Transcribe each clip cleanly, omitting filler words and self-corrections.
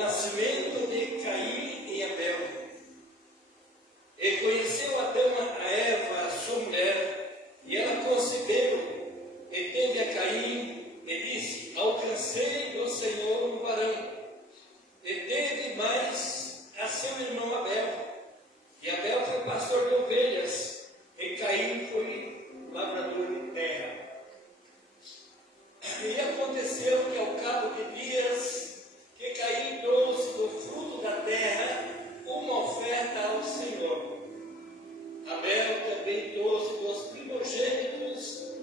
nascimento de Caim e Abel. E conheceu Adão a Eva, a sua mulher, e ela concebeu, e teve a Caim, e disse: alcancei do Senhor um varão. E teve mais a seu irmão Abel. E Abel foi pastor de ovelhas, e Caim foi lavrador de terra. E aconteceu que ao cabo de dias, que Caim trouxe do fruto da terra uma oferta ao Senhor. Abel também trouxe dos primogênitos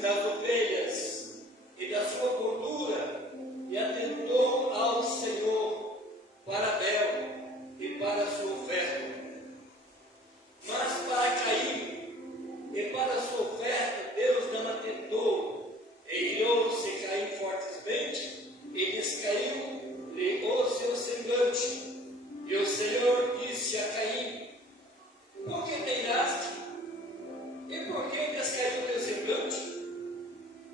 das ovelhas e da sua gordura, e atentou ao Senhor para Abel e para a sua oferta. Mas para Caim e para a sua oferta Deus não atentou, e irou-se Caim fortemente, e descaiu-lhe o seu semblante. E o Senhor disse a Caim: por que teiraste? E por que descaiu o teu semblante?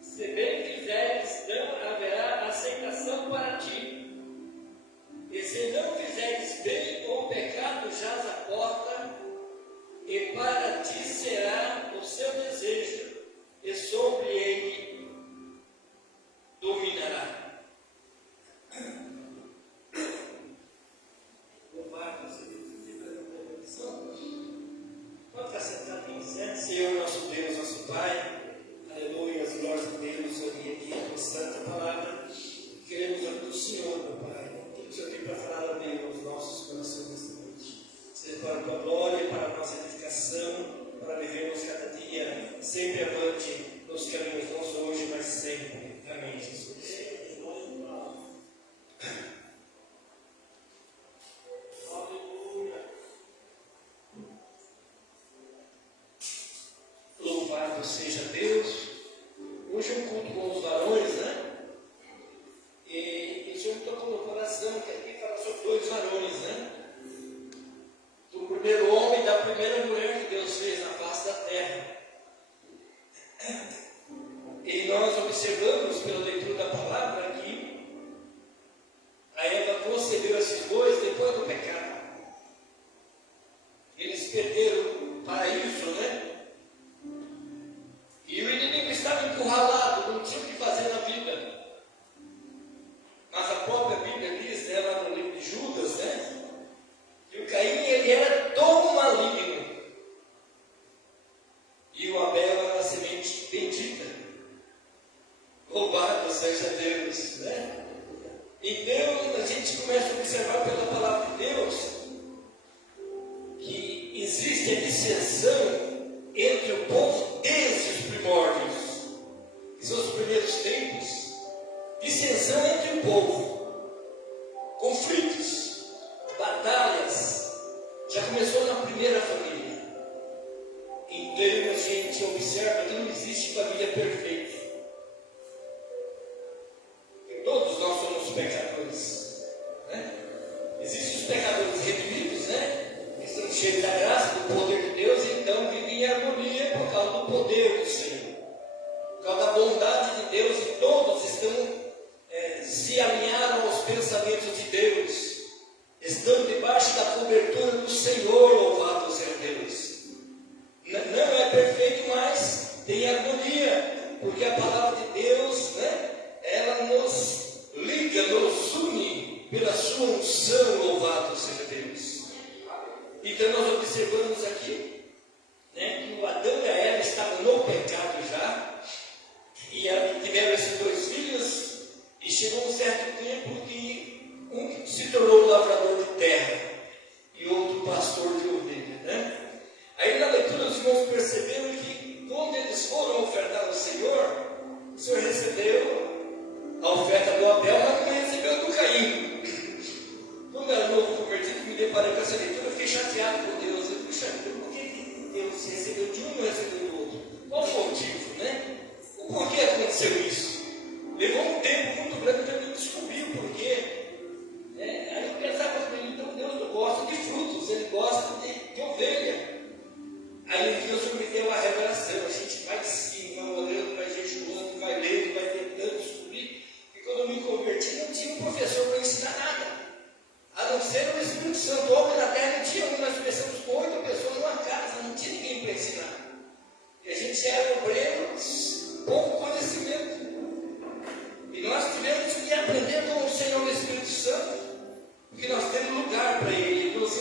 Se bem fizeres, não haverá aceitação para ti. E se não fizeres bem, o pecado jaz à porta, e para ti será o seu desejo, e sobre ele dominará. Pode ficar sentado em Zé. Senhor, nosso Deus, nosso Pai, aleluia, as glórias de Deus, ali aqui, a tua santa palavra. Queremos ouvir do Senhor, meu Pai. Tudo que o Senhor tem para falar, Deus, aos nossos corações nesta noite. Seja para a tua glória, para a nossa edificação, para vivermos cada dia sempre avante nos caminhos, não só hoje, mas sempre. Amém, Jesus. Louvado seja Deus. Hoje é um culto com os varões, né? E o Senhor me tocou no coração que aqui fala sobre dois varões, né? Do primeiro homem e da primeira mulher que Deus fez na face da terra. E nós observamos pela leitura da palavra que a Eva concebeu esses dois depois do pecado. Eles perderam o paraíso, né? E o inimigo estava encurralado, não tinha o que fazer na vida. Mas a própria Bíblia diz, né, lá no livro de Judas, né, que o Caim ele era tão maligno. E o Abel era a semente bendita. Louvado seja Deus, né? Então a gente começa a observar pela palavra de Deus que existe a dissensão entre o povo desde os primórdios, que são os primeiros tempos. Dissensão entre o povo, conflitos, batalhas, já começou na primeira família. Então a gente observa que não existe família perfeita. E todos nós somos pecadores, né? Existem os pecadores redimidos, né? Que são cheios da graça, do poder de Deus, e então vivem em harmonia por causa do poder do Senhor, por causa da bondade de Deus, e todos estão se alinharam aos pensamentos de Deus, estão debaixo da cobertura do Senhor, louvado seja Deus. Não é perfeito, mas tem harmonia, porque a palavra de Deus, né, ela nos liga, nos une pela sua unção, louvado seja Deus. Então nós observamos aqui, né, que o Adão e a Eva estavam no pecado já, e tiveram esses dois filhos. E chegou um certo tempo que um se tornou lavrador de terra e outro pastor de ovelha, né? Aí na leitura os irmãos perceberam que quando eles foram ofertar ao Senhor, o Senhor recebeu a oferta do Abel, mas não recebeu do Caim. Quando eu era novo convertido, me deparei com essa leitura, eu fiquei chateado com Deus. Eu falei, puxa, por que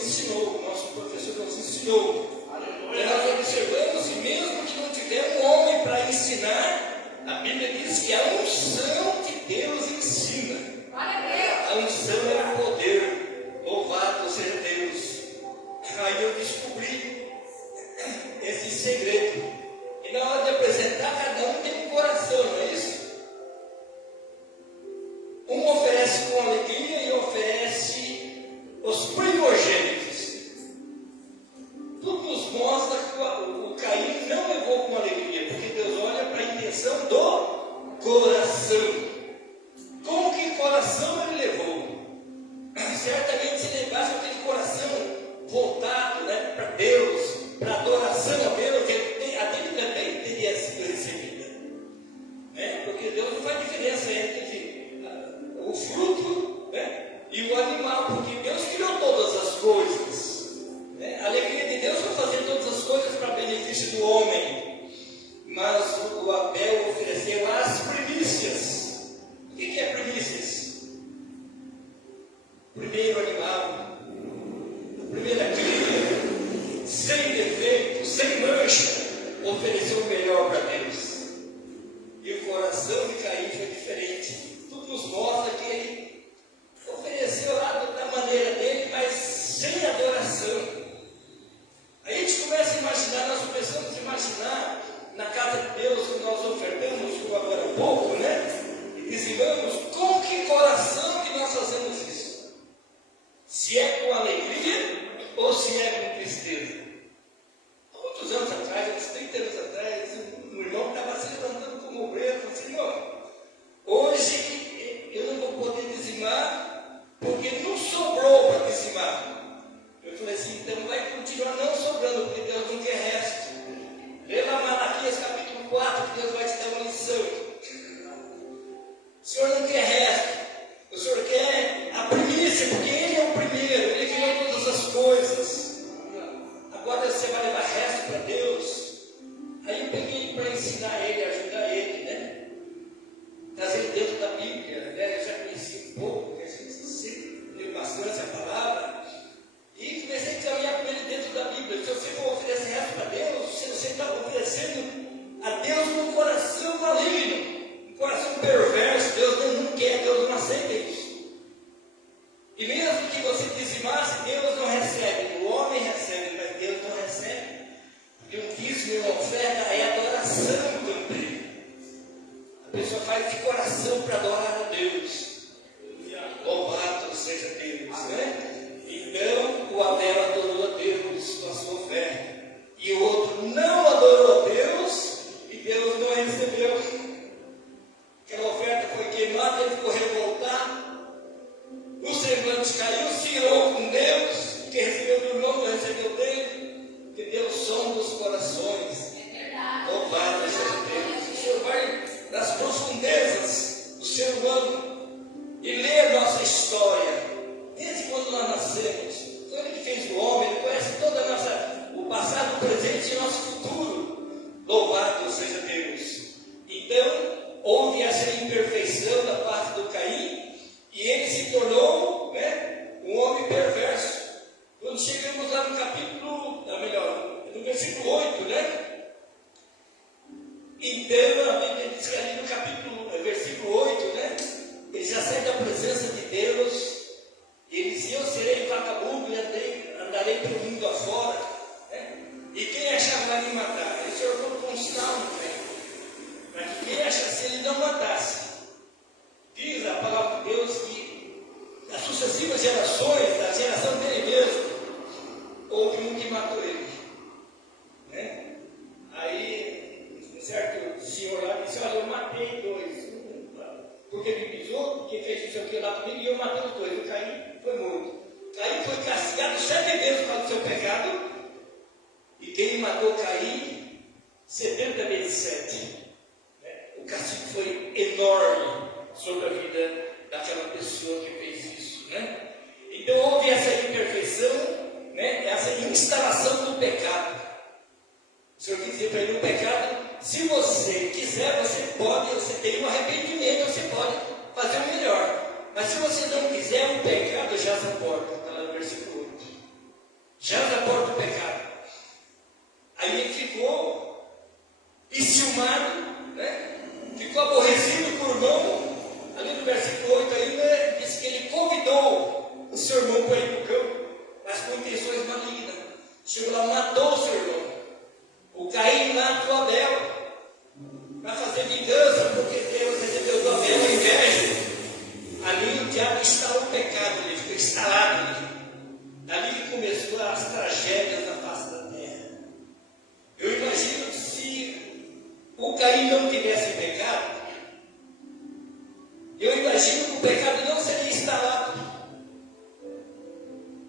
ensinou, nosso professor nos ensinou. E nós observamos, e mesmo que não tiver um homem para ensinar, a Bíblia diz que a unção de Deus ensina. A unção é o poder. Louvado seja Deus. Aí eu descobri esse segredo. E na hora de apresentar, cada um tem um coração, não é isso? Um oferece com alegria e oferece os primogênitos. Tudo nos mostra que o Caim não levou com alegria, porque Deus olha para a intenção do coração. Com que coração ele levou? Certamente se levasse aquele coração voltado, né, para Deus, para adoração a Deus, a dele também teria sido recebida. Né? Porque Deus não faz diferença entre o fruto, né, e o animal, porque Deus criou todas as coisas. Né? A alegria de Deus foi fazer todas as coisas para benefício do homem. Mas o Abel ofereceu as primícias. O que é primícias? Primeiro animal, a primeira cria, sem defeito, sem mancha, ofereceu o melhor para Deus. E o coração de Caim foi diferente. Tudo nos mostra que ele ofereceu lá da maneira dele, mas sem adoração. Aí a gente começa a imaginar, nós começamos a imaginar na casa de Deus que nós ofertamos como agora há pouco, né? E dizimamos, com que coração que nós fazemos isso? Se é com alegria ou se é com tristeza? Há muitos anos atrás, uns 30 anos atrás, um irmão estava se levantando como obreiro e falou assim: irmão, hoje eu não vou poder dizimar porque não sobrou para dizimar. Eu falei assim: então vai continuar não sobrando, porque Deus não quer resto. Lê lá Malaquias capítulo 4, que Deus vai te dar uma lição. O Senhor não quer resto. O Senhor quer a primícia, porque Ele é o primeiro, Ele criou todas as coisas. Agora você vai levar resto para Deus. Aí eu peguei para ensinar ele, ajudar ele, né? Trazer dentro da Bíblia, né? Eu já conheci um pouco, porque a gente sempre leu bastante a palavra. E comecei a caminhar com ele dentro da Bíblia. Se você for oferecer resto para Deus, você está oferecendo a Deus um coração maligno. Coração perverso, Deus não quer, Deus não aceita isso. E mesmo que você dizimasse, Deus não recebe. O homem recebe, mas Deus não recebe. Porque o dízimo e uma oferta é adoração também. A pessoa faz de coração para adorar a Deus. Louvado seja Deus, né? Então o Abel adorou a Deus com a sua oferta. E o outro não adorou a Deus e Deus não recebeu. Aquela oferta foi queimada, ele ficou revoltado, o semblante caiu, se irou com Deus, que recebeu do irmão, não recebeu dele, porque Deus sonda os corações. Louvado seja Deus. O Senhor vai nas profundezas do ser humano e lê a nossa história, desde quando nós nascemos. Foi Ele que fez o homem, Ele conhece toda a nossa, o passado, o presente e o nosso futuro. Louvado seja Deus. Então, houve essa imperfeição da parte do Caim, e ele se tornou, né, um homem perverso. Quando chegamos lá no capítulo, no versículo 8, né? Então, a Bíblia diz que ali no capítulo, versículo 8, né? Ele já sai da presença de Deus, e ele diz: eu serei vagabundo e andarei pelo mundo afora, né? E quem achar vai me matar? Ele se orgulhou com um salmo, né? Para que quem acha, se ele não matasse. Diz a palavra de Deus que as sucessivas gerações, da geração dele mesmo, houve um que matou ele. Né? Aí, um certo senhor lá disse: olha, eu matei dois. Porque me pisou, porque fez isso aqui lá comigo, e eu matei os dois. O Caim foi morto. Caim foi castigado 7 vezes por causa do seu pecado. E quem matou Caim, 70 vezes 7. O castigo foi enorme sobre a vida daquela pessoa que fez isso, né? Então houve essa imperfeição, né? Essa instalação do pecado. O Senhor dizia para ele: o pecado, se você quiser, você pode, você tem um arrependimento, você pode fazer o melhor. Mas se você não quiser, o pecado já se porta. Está lá no versículo 8. jaz à porta do pecado. Aí ele ficou enciumado, né? Ficou aborrecido com o irmão. Ali no versículo 8 ainda diz que ele convidou o seu irmão para ir para o campo, mas com intenções malignas. Chegou lá, matou o seu irmão. O Caim matou Abel para fazer vingança, porque Deus recebeu do Abel a inveja. Ali o diabo instalou o pecado, ele ficou instalado ali. Dali que começou as tragédias da face da terra. Eu imagino que se o Caim não tivesse pecado, eu imagino que o pecado não seria instalado.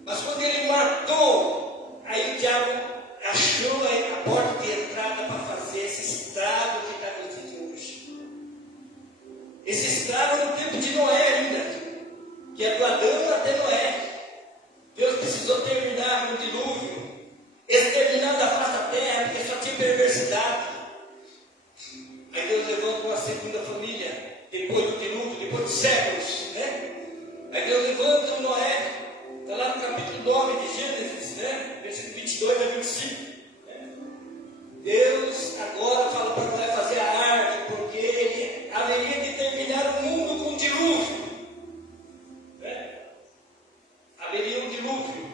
Mas quando ele matou, aí o diabo achou a porta de entrada para fazer esse estrago que está acontecendo hoje. Esse estrago no tempo de Noé ainda, que é do Adão até Noé. Deus precisou terminar com o dilúvio, exterminar da face da terra, porque só tinha perversidade. Aí Deus levanta uma segunda família, depois do dilúvio, depois de séculos, né? Aí Deus levanta o Noé, está lá no capítulo 9 de Gênesis, né? Versículo 22 a 25. Né? Deus agora fala para Noé fazer a arca, porque ele haveria de terminar o mundo com o dilúvio. Né? Haveria um dilúvio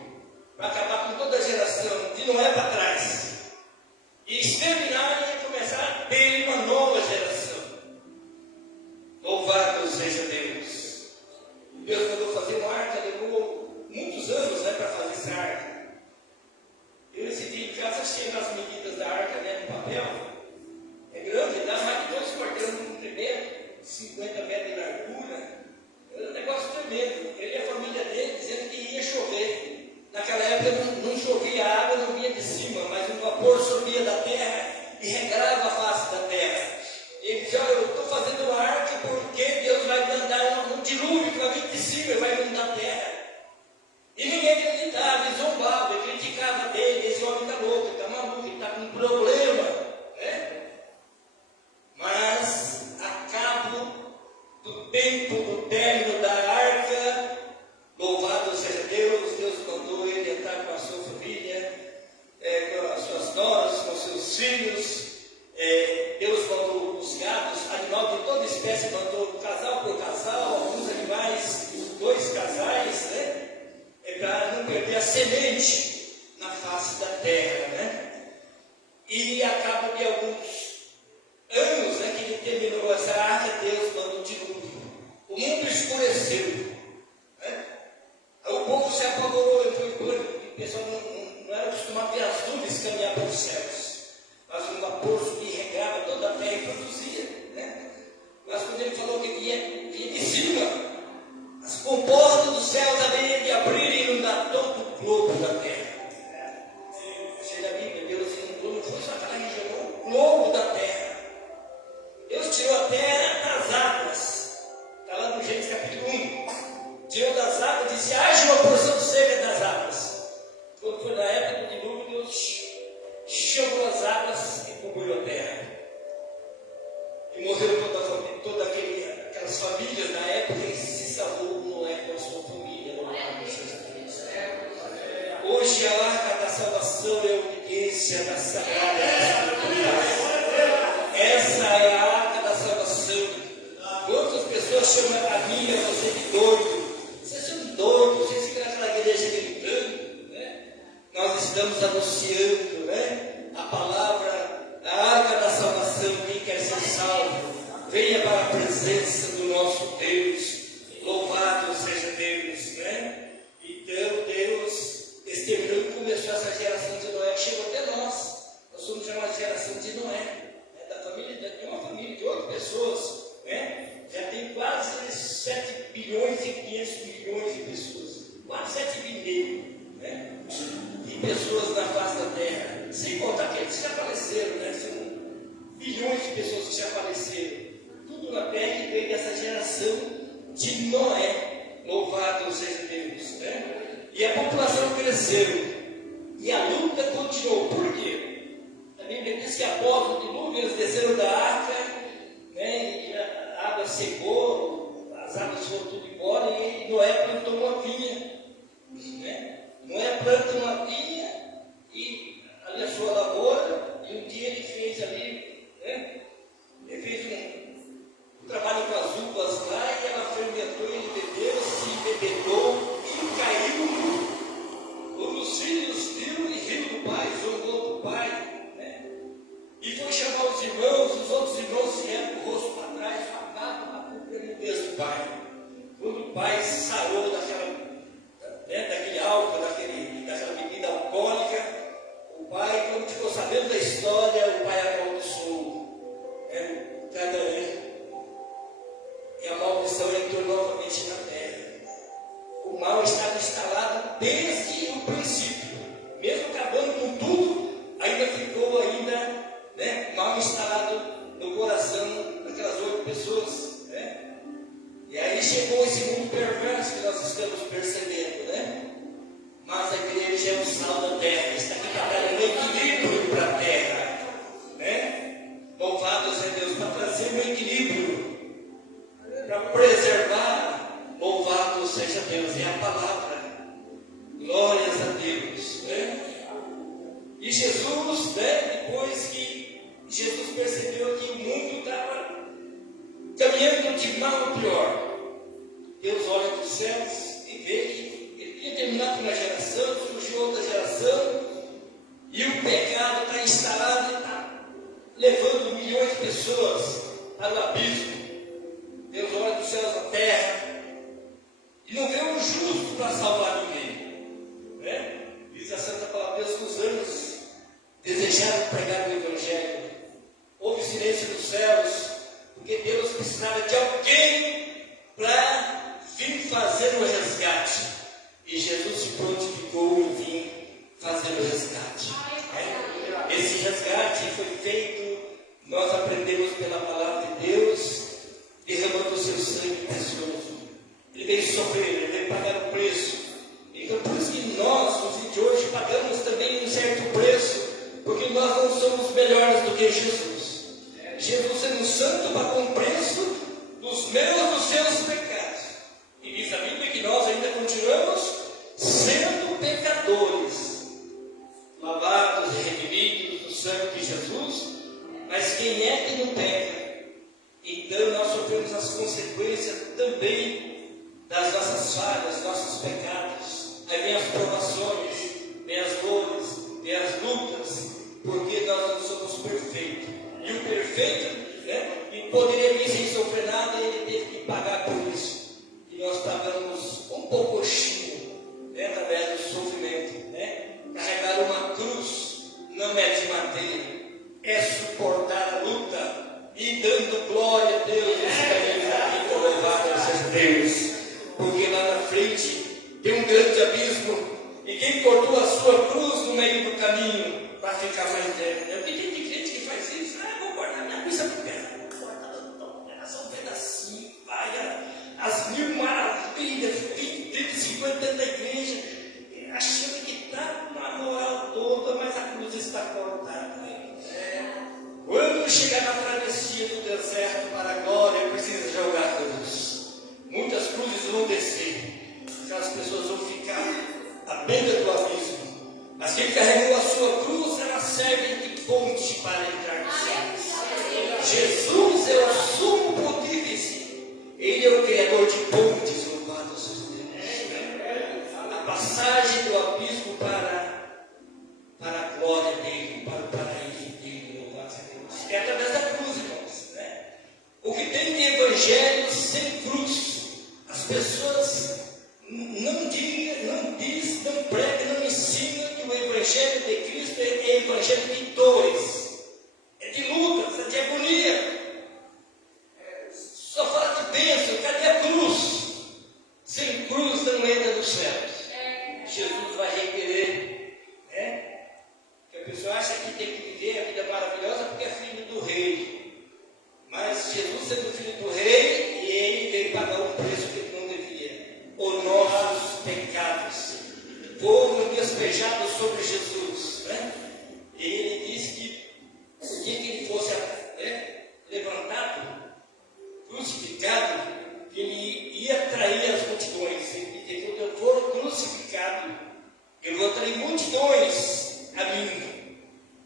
para acabar com toda a geração, de Noé para trás. E exterminar e começar a ter uma nova geração. Louvado seja Deus. Deus mandou fazer uma arca, levou muitos anos, né, para fazer essa arca. Eu esse dia em casa achei as medidas da arca, né, no papel. É grande, dá mais de 2 quarteirões no comprimento, 50 metros de largura. Era um negócio tremendo. Ele e a família dele dizendo que ia chover. Naquela época não chovia água, não vinha de cima, mas um vapor subia da terra e regrava a face da terra. Ele disse: olha, eu estou fazendo uma arca porque Deus vai mandar um dilúvio que vai vir de cima e vai inundar a terra. E ninguém acreditava, ele zombava, ele criticava dele: esse homem está louco, está maluco, ele está com um problema. Né? Mas, a cabo do tempo do término da arca, louvado seja Deus, Deus mandou ele entrar com a sua família, com as suas noras, com os seus filhos. Deus mandou os gados, animal de toda espécie, mandou casal por casal, alguns animais, 2 casais, né? Para não perder a semente na face da terra, né? E a cabo de alguns anos, né, que ele terminou essa arca, Deus mandou um dilúvio. O mundo escureceu, né? O povo se apavorou, entrou em pânico, porque o pessoal não era acostumado a ver as nuvens caminhar pelos céus. Mas um vapor subia, regava toda a terra e produzia, né? Mas quando ele falou que vinha de cima, as comportas dos céus haveriam de abrir e inundar todo o globo da terra. Você já viu, Deus inundou, não foi só aquela região, não, o globo da terra. Deus tirou a terra das águas. Está lá no Gênesis capítulo 1. Tirou das águas e disse: haja uma porção seca das águas. Quando foi na época do dilúvio, Deus chamou as águas e cobriu a terra. E morreu todas aquelas famílias na época, e se salvou Noé com a sua família. Hoje a arca da salvação é a obediência da Sagrada Escritura. Essa é a arca da salvação. Quantas pessoas chamam a mim e a você de doido? Vocês são doidos, vocês ficam naquela igreja gritando, né? Nós estamos anunciando, né, a palavra, a arca da salvação. Quem quer ser salvo, venha para a presença do nosso Deus. Louvado seja Deus, né? Então Deus exterminou e começou essa geração de Noé que chegou até nós. Nós somos uma geração de Noé, né? Da família, de uma família de 8 pessoas, né? Já tem quase 7 bilhões e 500 milhões de pessoas, quase 7 bilhões, né? De pessoas na face da terra, sem contar aqueles que já faleceram, né? São bilhões de pessoas que já faleceram, tudo na terra que veio dessa geração de Noé. Louvado seja Deus, né? E a população cresceu, e a luta continuou. Por quê? A Bíblia diz que após o dilúvio eles desceram da arca, né? E a água secou, as águas foram tudo embora, e Noé plantou uma vinha, né? Noé planta uma vinha pai sarou daquele álcool, daquela bebida alcoólica. O pai, quando ficou sabendo da história, o pai amaldiçoou o Canaã. E a maldição entrou novamente na terra. O mal estava instalado desde o princípio. Mesmo acabando com tudo, ainda ficou mal instalado no coração daquelas 8 pessoas. E aí chegou esse mundo perverso que nós estamos percebendo. Mas a igreja é o sal da terra, está aqui para dar um equilíbrio para a terra. Louvado seja Deus, para trazer um equilíbrio, para preservar. Louvado seja Deus, é a palavra. Glórias a Deus. E Jesus, depois que Jesus percebeu que o mundo estava caminhando de mal a pior, Deus olha para os céus e vê que ele tinha terminado uma geração, surgiu outra geração, e o pecado está instalado e está levando milhões de pessoas para o abismo. Deus olha dos céus à terra e não vê um justo para salvar ninguém. Diz a Santa Palavra de Deus que os anjos desejaram pregar o Evangelho. Houve silêncio dos céus, porque Deus precisava de alguém para vir fazer o resgate. E Jesus se prontificou em vir fazer o resgate. Esse resgate foi feito, nós aprendemos pela palavra de Deus, derramando o seu sangue precioso. Ele veio sofrer, ele veio pagar o preço. Então por isso que nós, nos dias de hoje, pagamos também um certo preço, porque nós não somos melhores do que Jesus. Jesus sendo santo pagou um preço dos meus, dos seus pecados. E diz a Bíblia que nós ainda continuamos sendo pecadores, lavados e redimidos do sangue de Jesus. Mas quem é que não peca? Então nós sofremos as consequências também das nossas falhas, nossos pecados. Aí vem as provações, vem as dores, vem as lutas, porque nós não somos perfeitos. E o perfeito, que poderia vir sem sofrer nada, ele teve que pagar por isso. E nós pagamos um pouquinho, através do sofrimento. Carregar uma cruz não é de madeira, é suportar a luta e dando glória a Deus. Louvado seja Deus, porque lá na frente tem um grande abismo. E quem cortou a sua cruz no meio do caminho para ficar mais leve? Eu tenho crente que faz isso. Vou cortar minha cruz, corta só um pedacinho, vai as 1000 maravilhas, 20, 50 da igreja, achando que está com a moral toda, mas a cruz está cortada. Quando chegar na travessia do deserto para a glória, precisa jogar a cruz. Muitas cruzes vão descer, aquelas pessoas vão ficar à beira do abismo. Mas quem carregou a sua cruz, ela serve de ponte para entrar no céu. Jesus é o sumo pontífice, ele é o criador de pontes, louvado seja Deus. A passagem do abismo para a glória dele, para o paraíso dele, louvado seja Deus. É através da cruz, irmãos. O que tem de evangelho sem cruz, as pessoas não diz, não prega, não ensina que o evangelho de Cristo é evangelho de dores, é de lutas, é de agonia. Só fala de bênção, cadê a cruz? Sem cruz não entra nos céus. Jesus vai requerer, que a pessoa acha que tem que viver a vida maravilhosa porque é filho do rei. Mas Jesus sendo filho do rei, e ele veio pagar um preço que ele não devia. Os nossos pecados foram despejados sobre Jesus. E ele disse que o dia que ele fosse levantado, crucificado, ele ia atrair as multidões. Ele disse: quando eu for crucificado, eu vou atrair multidões a mim.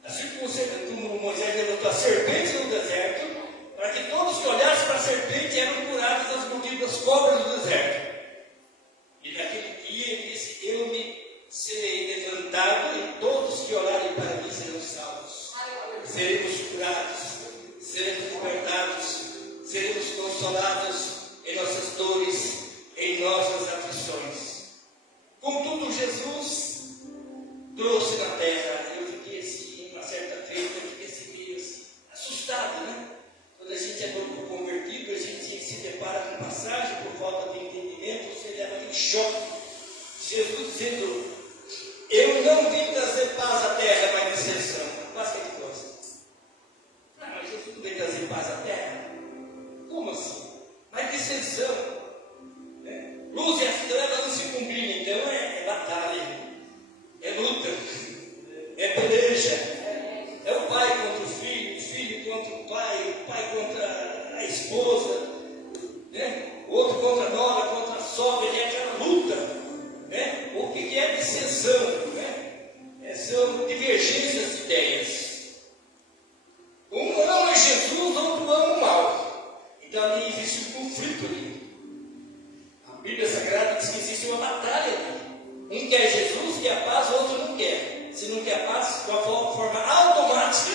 Assim como Moisés levantou a serpente no deserto, para que todos que olhassem para a serpente eram curados das mordidas cobras do deserto. E naquele dia ele disse: eu me serei levantado e todos que olharem para mim serão salvos. Seremos curados, seremos libertados, seremos consolados em nossas dores, em de choque. Jesus dizendo: eu não vim trazer paz à terra, mas dissensão. Paz que é que gosta? Ah, mas Jesus não veio trazer paz à terra? Como assim? Mas dissensão. Né? Luz e as trevas não se combinam, então é batalha, é luta, é peleja. É o pai contra o filho contra o pai contra a esposa, né? O outro contra a nora, contra a sogra, é aquela luta. Né? O que é dissensão? Né? São divergências de ideias. Um ama Jesus, outro ama o mal. Então ali existe um conflito ali. A Bíblia Sagrada diz que existe uma batalha ali. Um quer Jesus, quer a paz, o outro não quer. Se não quer a paz, de uma forma automática,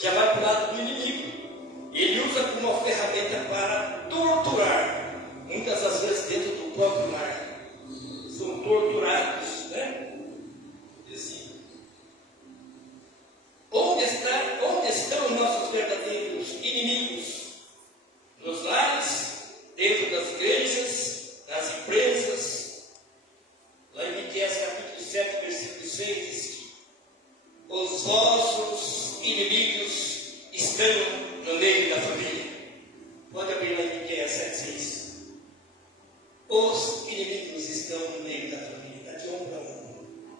já vai para o lado do inimigo. Ele usa como uma ferramenta para torturar, muitas das vezes dentro do próprio lar. São torturados, né? Assim. Onde estão os nossos verdadeiros inimigos? Nos lares, dentro das igrejas, nas empresas. Lá em Miqueias capítulo 7, versículo 6 diz que os vossos inimigos estão no meio da família. Pode abrir lá em Miqueias 7, 6. Os inimigos estão no meio da família, de ombro a ombro.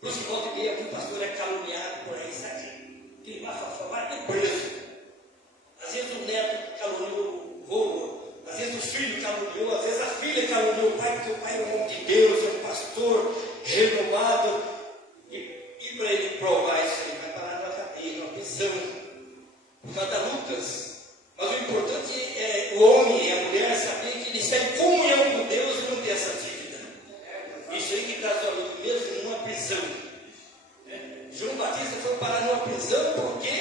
Por isso que volta e meia, algum pastor é caluniado por aí, sabe? Tem lá para falar, tem preso. Às vezes o neto caluniou o vô, às vezes o filho caluniou, às vezes a filha caluniou o pai, porque o pai é um homem de Deus, é um pastor renomado. E para ele provar isso, ele vai parar numa cadeia, numa prisão, por causa das lutas. Mas o importante é o homem e a mulher saber que eles têm comunhão com Deus e não ter essa dívida. Isso aí que traz o aluno mesmo numa prisão. João Batista foi parar numa prisão porque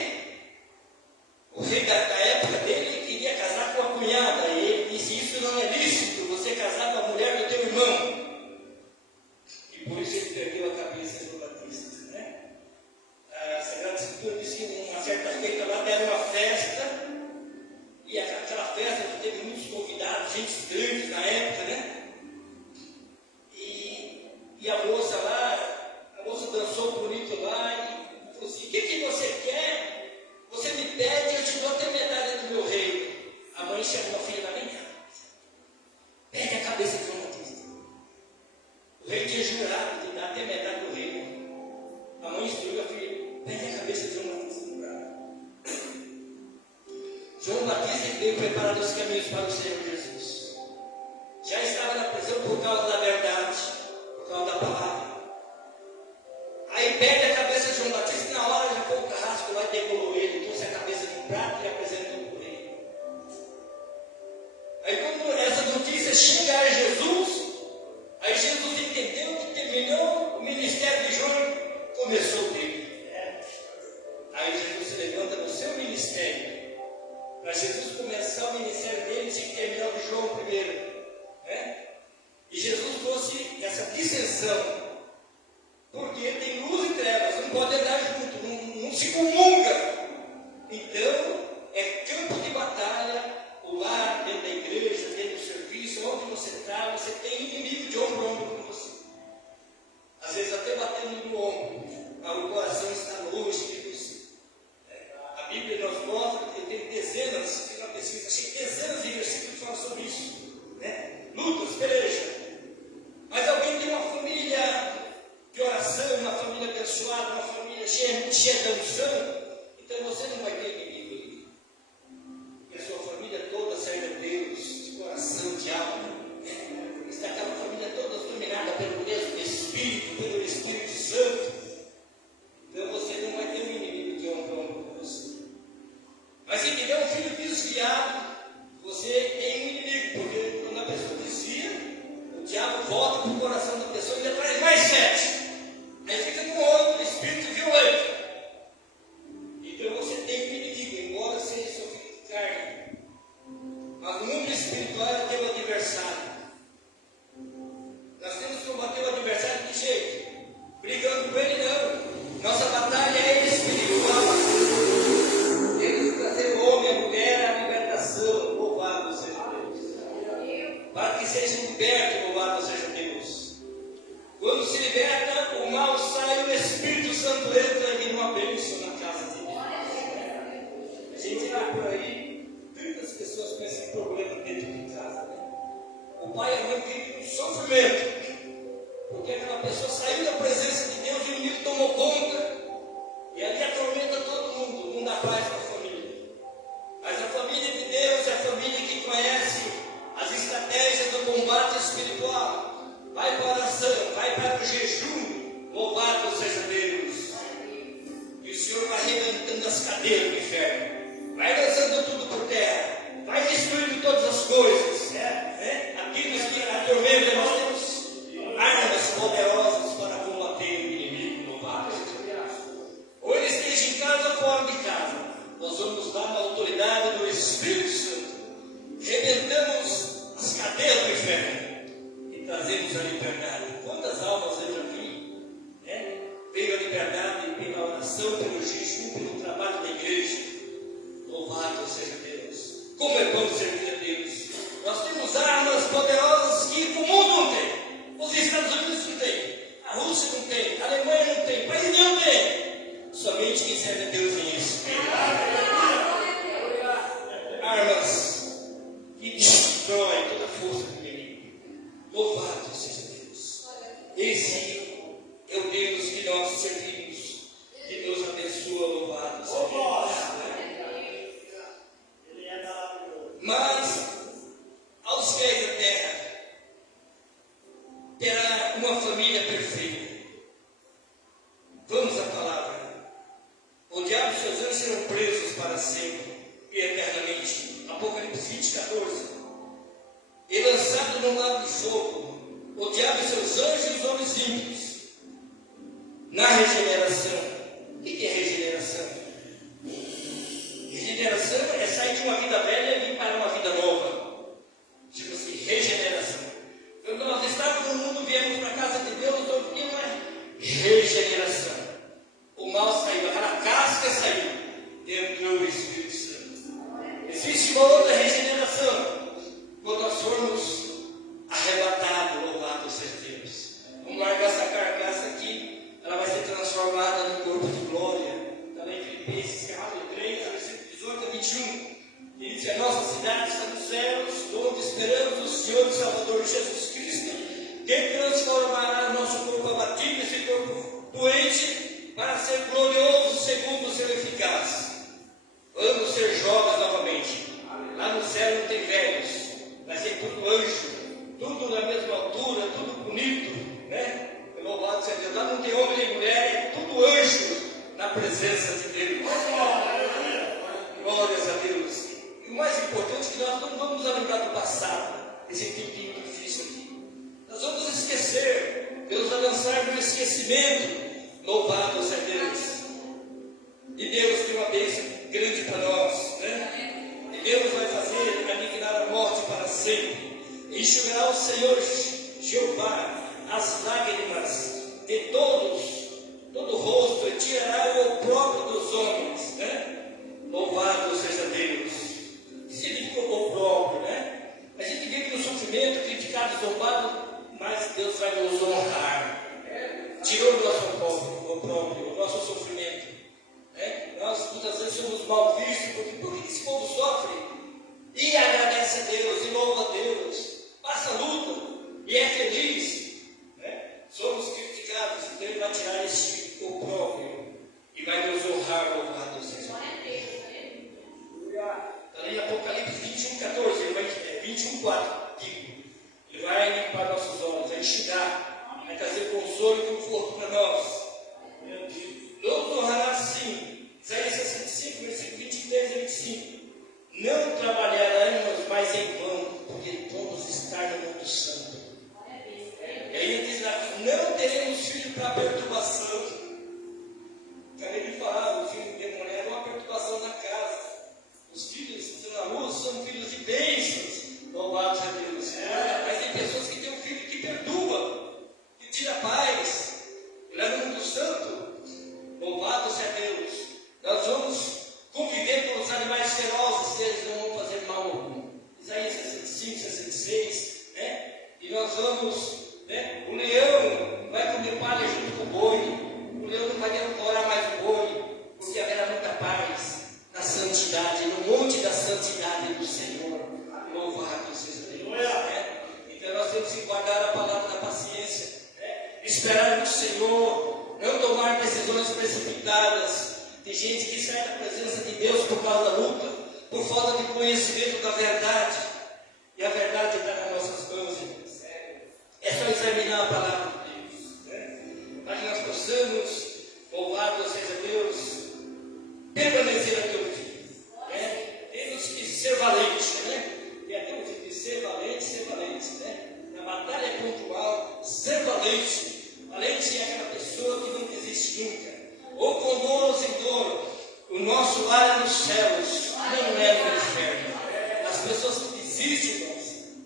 o rei da época dele queria casar com a cunhada. E ele disse: isso não é lícito, você casar com a mulher do teu irmão. E por isso ele perdeu a cabeça de João Batista. Né? A Sagrada Escritura diz que uma certa feita lá deram uma festa. E aquela festa teve muitos convidados, gente grande na época, né? E a moça lá, a moça dançou bonito lá e falou assim: o que você quer? Você me pede, eu te dou até medalha do meu reino. A mãe chamou a filha da minha casa. Pede a cabeça de João Batista. O rei tinha jurado de dar até medalha do reino. A mãe instruiu a filha: pede a cabeça de João Batista. João Batista veio preparar os caminhos para o Senhor Jesus. Já estava na prisão por causa da verdade, por causa da palavra. Aí perde a cabeça de João Batista e na hora já foi o carrasco lá e degolou ele, trouxe a cabeça de prata e apresentou por ele. Aí quando essa notícia chega a Jesus, aí Jesus entendeu que terminou o ministério de João, começou dele. Aí Jesus se levanta no seu ministério. Para Jesus começar o ministério dele, tinha que terminar o de João primeiro. Né? E Jesus trouxe essa dissensão. Porque tem luz e trevas, não pode andar junto, não se comunga. Então, é campo de batalha, o lar, dentro da igreja, dentro do serviço, onde você está, você tem inimigo de ombro a ombro com você. Às vezes até batendo no ombro, mas o coração está longe de você. A Bíblia nos mostra que tem dezenas, tem uma pesquisa, achei dezenas de versículos que falam sobre isso. Né? Lutas, peleja. Mas alguém tem uma família sejam libertos, louvado seja Deus. Quando se liberta, o mal sai, o Espírito Santo entra e vira uma bênção na casa de Deus. A gente vai por aí, tantas pessoas com esse problema dentro de casa, né? O pai e a mãe vivem um sofrimento, porque aquela pessoa saiu da presença de Deus e o inimigo tomou conta, e ali atormenta todo mundo, não dá paz para a família. Mas a família de Deus é a família que conhece as estratégias do combate espiritual. Vai para a oração, vai para o jejum, louvado seja Deus. E o Senhor vai arrebentando as cadeias do inferno, vai lançando tudo por terra, vai destruindo todas as coisas. Aquilo que atormenta, nós temos armas poderosas para combater o inimigo, louvado seja Deus. Ou ele esteja em casa ou fora de casa, nós vamos dar na autoridade do Espírito Santo, rebentamos as cadeias do inferno e trazemos a liberdade. Quantas almas eu já vi, né? Veio a liberdade pela oração, pelo jejum, pelo trabalho da igreja. Louvado seja Deus. Como é bom servir a Deus. Nós temos armas poderosas que o mundo não tem. Os Estados Unidos não tem, a Rússia não tem, a Alemanha não tem, o país nenhum tem. Somente quem serve a Deus em espírito. Armas que destroem toda a força do inimigo. Louvado seja Deus. Esse é o Deus que nós servimos. Que Deus abençoa, louvado seja Deus. Mas, aos pés da terra, terá uma família perfeita. Vamos à palavra. O diabo e seus anjos serão presos para sempre e eternamente. Apocalipse 20:14. E lançado no lago de fogo, o diabo e seus anjos e os homens ímpios. Na regeneração. O que é regeneração? Regeneração é sair de uma vida velha e vir para uma vida nova. Tipo assim, regeneração. Quando nós estávamos no mundo, viemos para a casa de Deus, o que é regeneração? O mal saiu, aquela casca saiu, entrou o Espírito Santo. Existe uma outra regeneração, quando nós formos arrebatados, louvado seja Deus. Vamos largar essa carcaça aqui, ela vai ser transformada no corpo de glória. Está lá em Filipenses, capítulo 3, versículo 18 a 21. Ele diz: a nossa cidade está nos céus, onde esperamos o Senhor e Salvador Jesus Cristo, que transformará o nosso corpo abatido, esse corpo doente, para ser glorioso segundo o seu eficaz. Vamos ser jovens novamente. Lá no céu não tem velhos, vai ser tudo anjo, tudo na mesma altura, tudo bonito, né? Louvado seja Deus. Lá não tem homem nem mulher, é tudo anjo na presença de Deus. Glórias a Deus. E o mais importante é que nós não vamos nos lembrar do passado, esse tempinho difícil aqui. Nós vamos esquecer, Deus vai lançar no esquecimento. Louvado seja Deus. E Deus tem uma bênção grande para nós, né? E Deus vai fazer aniquilar a morte para sempre. Enxugará o Senhor Jeová as lágrimas de todos, todo o rosto, e tirará o opróbrio dos homens, né? Louvado seja Deus. O que significa o opróbrio, né? A gente vive no sofrimento, criticado, zombado, mas Deus vai nos honrar. Tirou o nosso opróbrio, o nosso sofrimento. Nós muitas vezes somos mal vistos, porque por que esse povo sofre? E agradece a Deus, e louva a Deus, passa a luta, e é feliz. Somos criticados, então Ele vai tirar esse opróbrio e vai nos honrar, louvado seja Deus. Está em Apocalipse 21:14, 21:4, Ele vai limpar nossos olhos, vai enxugar, vai trazer consolo e conforto para nós. Nos honrará assim. Isaías 65, versículo 23 a 25. Não trabalharemos mais em vão, porque vamos estar no mundo santo. E aí ele diz lá: não teremos filho para perturbação. Acabei de falar, o filho de mulher é uma perturbação na casa. Os filhos que estão na rua são filhos de bênçãos. Louvado seja Deus. Mas tem pessoas que têm um filho que perturba, que tira a paz. Ele é no mundo santo. Louvado seja Deus. Nós vamos conviver com os animais ferozes, eles não vão fazer mal algum. Isaías 65, 66, nós vamos, né? O leão vai comer palha junto com o boi, o leão não vai devorar mais o boi, porque haverá muita paz na santidade, no monte da santidade do Senhor. Louvado seja Deus. Né? Então nós temos que guardar a palavra da paciência, né? Esperar no Senhor, não tomar decisões precipitadas. Tem gente que sai da presença de Deus por causa da luta, por falta de conhecimento da verdade. E a verdade está nas nossas mãos, irmãos. É só examinar a palavra de Deus, né? Para que nós possamos, louvado seja Deus, permanecer até o fim. Né? Temos que ser valentes, né? E até o fim de ser valente, né? Na batalha pontual, ser valente. Valente é aquela pessoa que não desiste nunca. Ou com dor ou sem dor, o nosso lar é nos céus, não é no inferno. As pessoas que desistem,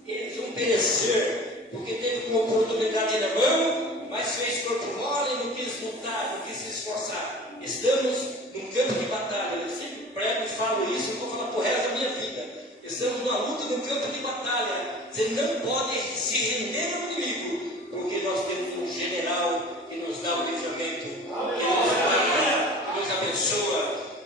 eles vão perecer, porque teve uma oportunidade na mão, mas fez corpo mole, não quis lutar, não quis se esforçar. Estamos num campo de batalha. Eu sempre prego e falo isso, eu vou falar por resto da minha vida. Estamos numa luta num campo de batalha. Você não pode se render ao inimigo, porque nós temos um general que nos dá o livramento, que nos guarda, que nos abençoa,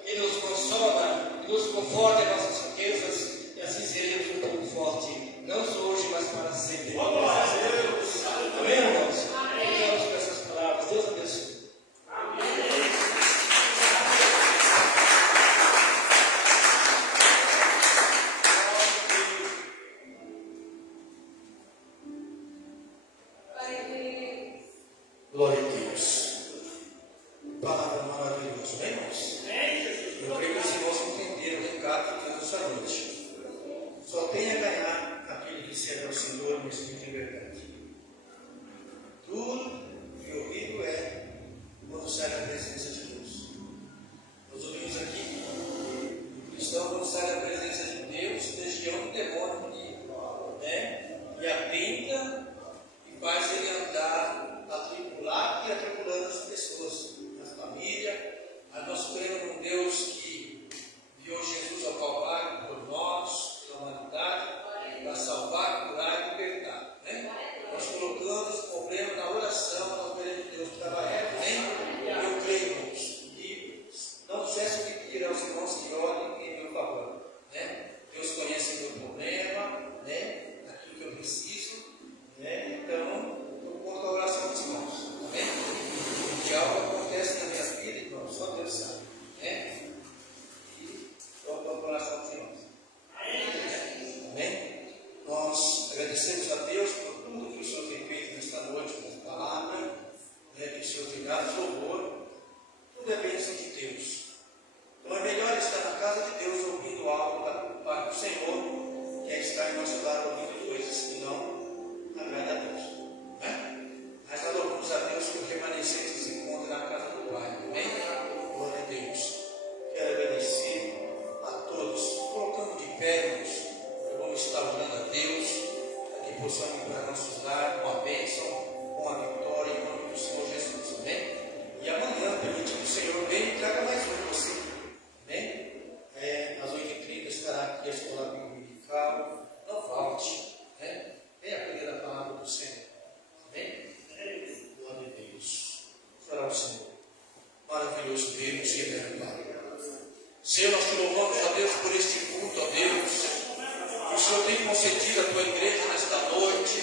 que nos consola, que nos conforta em nossas fraquezas, e assim seremos um povo forte, não só hoje, mas para sempre. Amém, irmãos? Ficamos com essas palavras. Deus abençoe. Glória a Deus. Palavra maravilhosa, né, irmãos? Eu creio que os irmãos entenderam o recado que Deus essa noite. Só tem a ganhar aquele que serve ao Senhor no Espírito e em verdade. Tudo que ouvido é quando sai da presença de Deus. Nós ouvimos aqui, o cristão quando sai da presença de Deus, desviando o demônio que, né, e atenta e faz ele andar atribular e atribulando as pessoas, a família. Nós cremos num Deus que enviou Jesus ao Calvário por nós, pela humanidade, para salvar, curar e libertar. Né? Nós colocamos o problema na oração, nós queremos Deus trabalhar. Eu creio, irmãos, e não cesso de pedir aos irmãos que orem em meu favor. Né? Deus conhece o meu problema, né? Aquilo que eu preciso, né? Então, a oração dos irmãos, amém? Que algo acontece na minha vida, irmão, só Deus sabe, né? E toca a oração dos irmãos, amém? Nós agradecemos a Deus por tudo que o Senhor tem feito nesta noite, com a palavra, né? Que o Senhor tem dado louvor, tudo é bênção de Deus. Então é melhor estar na casa de Deus ouvindo algo da parte do Senhor, que é estar em nosso lar ouvindo coisas que não agradam a Deus, né? Mas nós louvamos a Deus que o remanescente se encontra na casa do Pai. Amém? Glória a Deus. Quero agradecer a todos. Colocando de pé, irmãos, vamos estar orando a Deus, para que possamos ir para nossos lares com a bênção, com a vitória, em nome do Senhor Jesus. Amém? E amanhã, permitindo o Senhor, venha e traga mais um para você. Amém? Às 8h30 estará aqui a escola bíblica. Não falte. Né? Venha aprender a palavra do Senhor. Amém? Glória a Deus. Será o Senhor. Maravilhoso Deus e eterno Pai. Senhor, nós te louvamos, ó Deus, por este culto, ó Deus. Que o Senhor tem concedido à tua igreja nesta noite.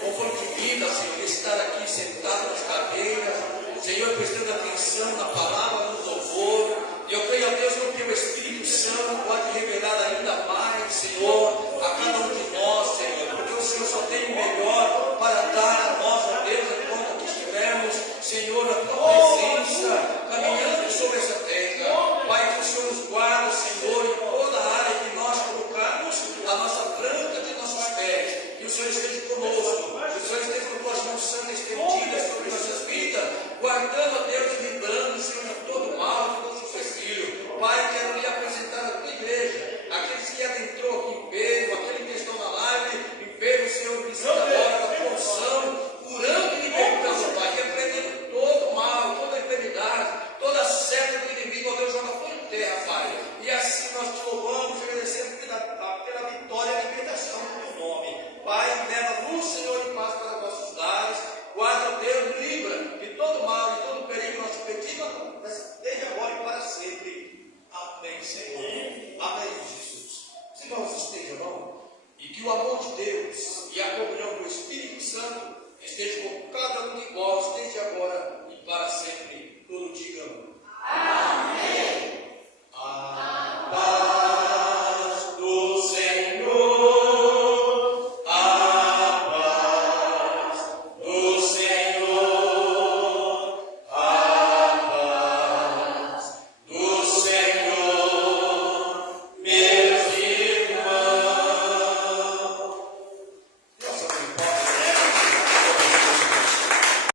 Conforme de vida, Senhor, estar aqui sentado nas cadeiras. Senhor, prestando atenção na palavra, no louvor. E eu creio, ó Deus, que o teu Espírito Santo pode revelar ainda mais, Senhor, a cada um de nós, Senhor. Porque o Senhor só tem o melhor para dar a nós, ó Deus, enquanto aqui estivermos, Senhor, na tua presença, caminhando sobre essa terra. Pai, que o Senhor nos guarde, Senhor, em toda a área que nós colocarmos a nossa planta de nossos pés. Que o Senhor esteja conosco, que o Senhor esteja com tuas mãos santas estendidas sobre nossas vidas, guardando a Deus e livrando, Senhor, de todo mal, de todo suicídio. Pai, quero lhe apresentar a tua igreja, aqueles que adentrou aqui enfermo, aqueles que estão na live, enfermo, Senhor, visita agora da porção, curando e libertando, Pai, repreendendo todo mal, toda enfermidade, toda seta do inimigo, ó Deus, joga fora em terra, Pai. E assim nós te louvamos, agradecemos pela vitória e libertação do teu nome. Pai, leva luz, Senhor, e paz que o amor de Deus e a comunhão do Espírito Santo esteja com cada um de vós, desde agora e para sempre. Todos digam. Amém.